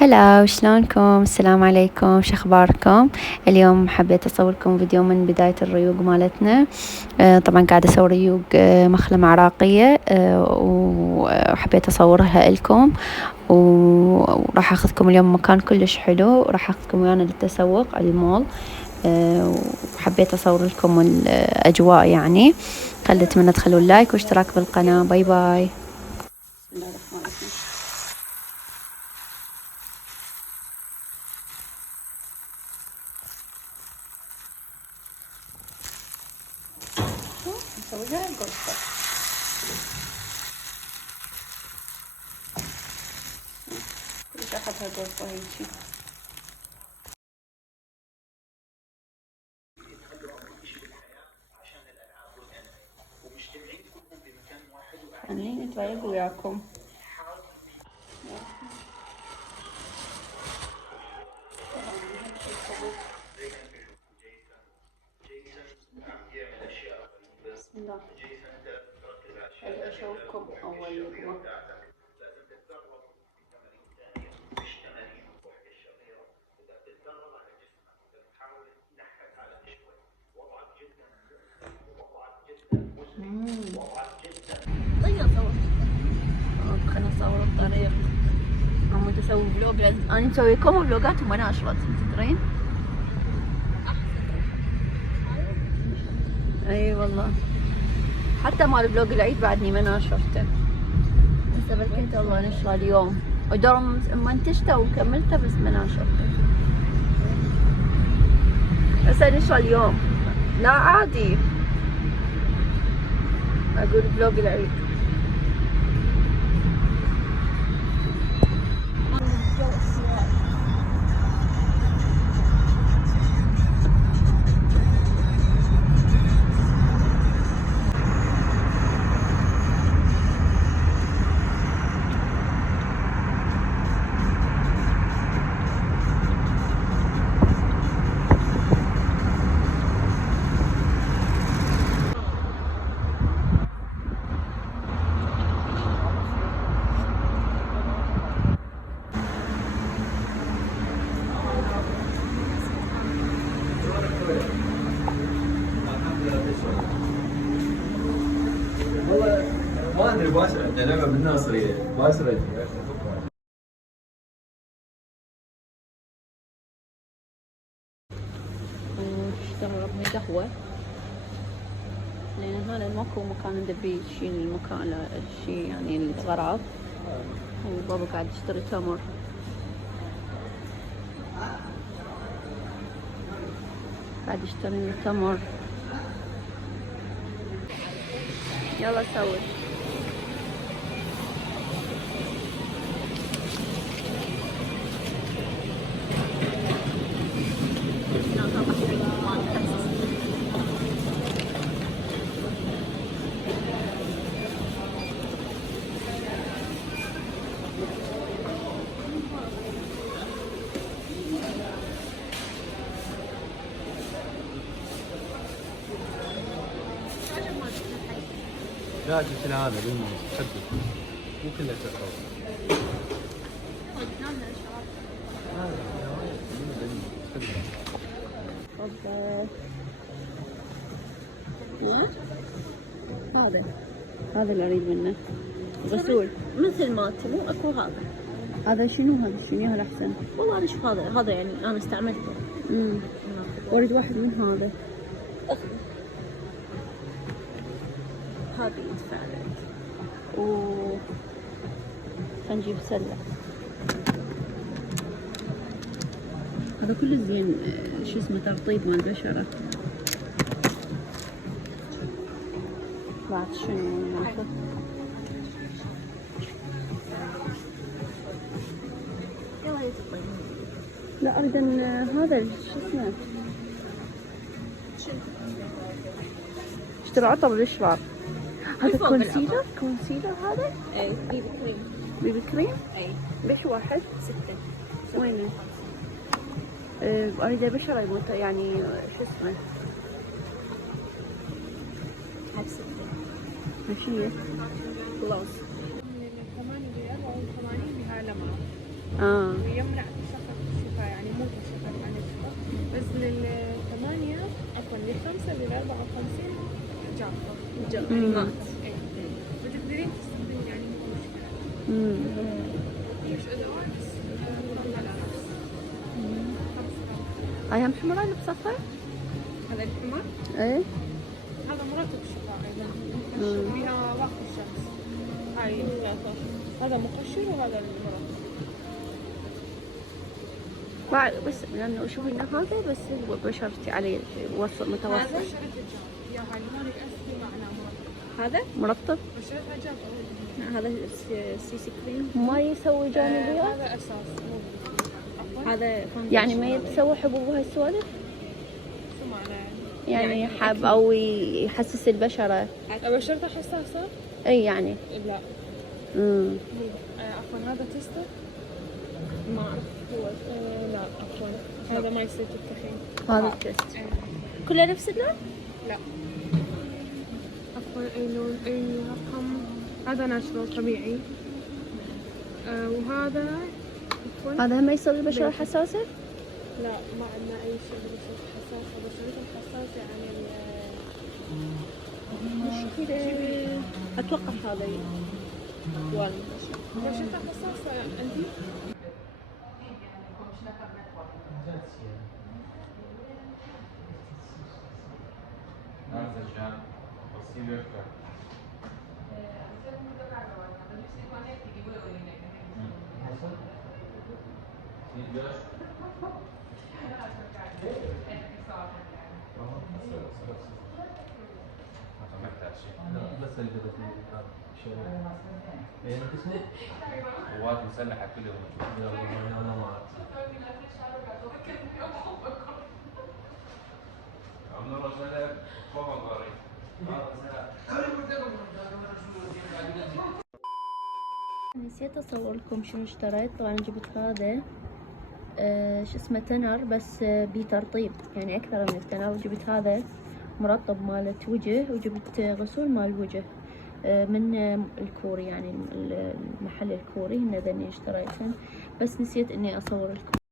هلا، شلونكم؟ السلام عليكم، شخباركم؟ اليوم حبيت أصوركم فيديو من بداية الريوق مالتنا. طبعا قاعدة أسوي ريوق مخلمة عراقية، وحبيت أصورها لكم. وراح أخذكم اليوم مكان كلش حلو، راح أخذكم ويانا للتسوق على المول. وحبيت أصور لكم الأجواء يعني. خلي أتمنى تخلوا اللايك واشتراك بالقناة. باي باي. بسم الله الرحمن الرحيم. نسويها القرصة. كلش أخذها قرصة هيجي. خليني أتريق وياكم. بسم الله. هل أشوفكم أول لقمة؟ خلنا نصور الطريق. عمود أسوي فلوج، أنا مسوي لكم فلوجات ومناشرات، تدرين؟ أي والله، حتى مال فلوج العيد بعدني ما ناشرته. هسه بل كنت الله نشره اليوم، ودوم منتجته وكملته بس ما ناشرته. هسه نشره اليوم. لا عادي، أقول فلوج العيد. والله ما ادري باشر لعبه بالناصريه باشر. اشترينا قهوة لأن هنا ماكو مكان ندبي شيل المكان الشي يعني الغراض. وبابا قاعد يشتري تمر. قاعد يشتري لنا تمر. يلا سوي. لا جبت لها هذا بالموز تحبه مو كله تحبه. هذا اللي اريد منه غسول مثل مالتي، مو اكو هذا. هذا شنو؟ هذا شنو؟ هذا احسن. والله انا شوف هذا يعني انا استعملته. اريد واحد من هذا. هذا يدفع لك. خلينا نجيب سلة. هذا كله زين. شو اسمه؟ ترطيب مال البشرة. بعد شنو ناخذ؟ يلا يتطيب. لا اريد هذا شو اسمه؟ شنو؟ اشتري عطر بالشراب. هذا كونسيلر هذا؟ اي بيبي كريم. بيبي كريم؟ اي بيش واحد؟ 6. وينه؟ اريد بشرة يموت يعني شو اسمه؟ هاي 6. ماشية. خلاص. 8 ريال و 80 بها لمعة. ويمنع تشخص الشفاه، يعني مو تشخص عن الشفاه. بس لل8 عفوا لل5 لل54 حجاب. وتقدرين تستخدمين يعني مو مشكلة. مش أدوات بس على رأس. هاي هم حمراء اللي بصفر؟ هذا الحمار ايه هذا مرطب الشفاه أيضا، فيها وقت الشمس. هاي ثلاثة، هذا مقشر وهذا المرطب. بس لانه شوفي ان هذا بس هو بشرتي عليه وسط متوسط. هذا بشرة الجاف، يا هاي هون الأسفل معناه مرطب. هذا مرطب. بشرتها جاف. هذا سي سي كريم ما يسوي جانبيات. هذا أساس مو عفوا. هذا يعني ما يتسوى حبوب وهالسوالف. شو معناه يعني حاب او يحسس البشرة. بشرتها حساسة؟ اي يعني لا. عفوا هذا تيستر؟ ما أعرف هو. لا عفوا هذا ما يصير تتخين. هذا التست كله نفس اللون؟ لا عفوا أي لون أي رقم. هذا ناتشرال طبيعي. وهذا عفوا هذا هم يصير البشرة حساسة؟ لا ما عندنا أي شيء بشرة حساسة. بشرتهم حساسة يعني مشكلة. اتوقع هذا والله بشرتها حساسة عندي. بس اللي بدأ في ايه اسمه؟ قوات مسلحة كل يوم. يلا انا معك. عمر رجال فوق غاري. نسيت اصور لكم شنو اشتريت. طبعا جبت هذا شو اسمه تنر بس بترطيب يعني اكثر من التنر. وجبت هذا مرطب مالت وجه. وجبت غسول مال وجه من الكوري يعني المحل الكوري. هن ذني اشتريتهن بس نسيت اني اصور لكم.